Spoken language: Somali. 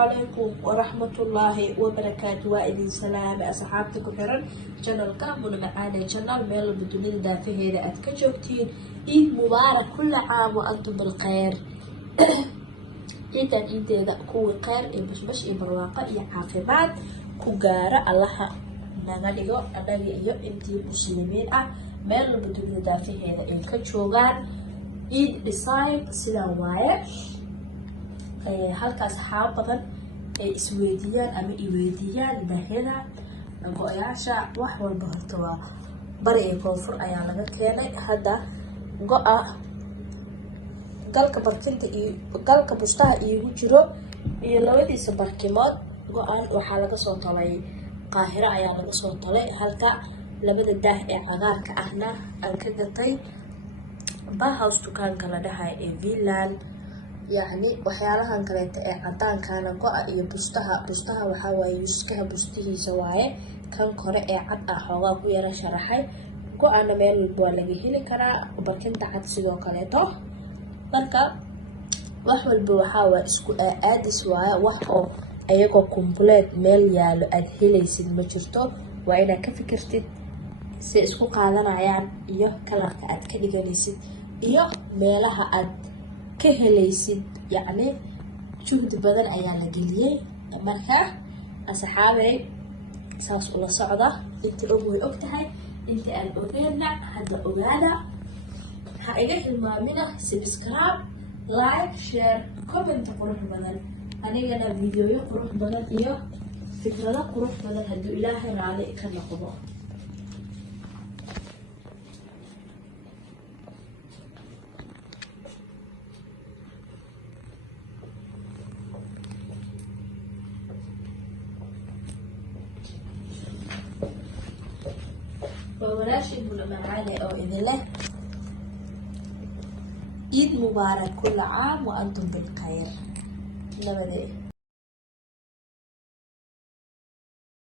عليكم ورحمة الله وبركاته وإذن سلام أصحابتكم حرن channel كامل معانا channel ميل بدون دافع هذا أتكجوتين عيد مبارك كل عام وأنتم بالخير. إنتان إذا كوي خير بش برواقة عافمات كجارة الله نغنيو أنغيو إنتي مسلمين ميل بدون دافع هذا إنكجوغان عيد ديساين سلاواية halkaas saxaab badan ay isweydiiyaan ama iweydiiyaan baahida go-yaasha wax walba horta waa bari ee koonfur ayaa laga keenay. hadda go-a galka barkinta iyo galka bustaha iigu jiro iyo labadiisa barkimood go-aan waxaa laga soo talay qaahiro ayaa laga soo talay. halka labada daah ee cagaarka ahna aan ka gatay bahaus dukaanka la dhahay ee Villan. يعني وحيالها كانت عدان كان قاء يبستها وحاول يسكها بستيه سواء كان قرأ عد حواه ويرى شرحي قاء أنا ميل البوالجي هني كنا وبركن تحت سجوا كلته بركة وحول بوحاول اسكو أدي سواء وحو أيقو كومبليت ميل يالو أدهلي سيد مجرته وأنا كفكرت سيسكو قالنا عيان إياه كلا أتكلي جنسيد إياه ميلها أد كهليسيد يعني جهد بدن ayaa la geliyay marka asxaabay saas ula socda inta way ogtahay inta aan ogeena hadda ogaada ha iga hilmaamina subscribe like share comment qurux badan anigana videoyo qurux badan iyo fikrado qurux badan haduu ilaahay raali ka noqdo. ووراشد معانا أو إذن له عيد مبارك كل عام وأنتم بالخير.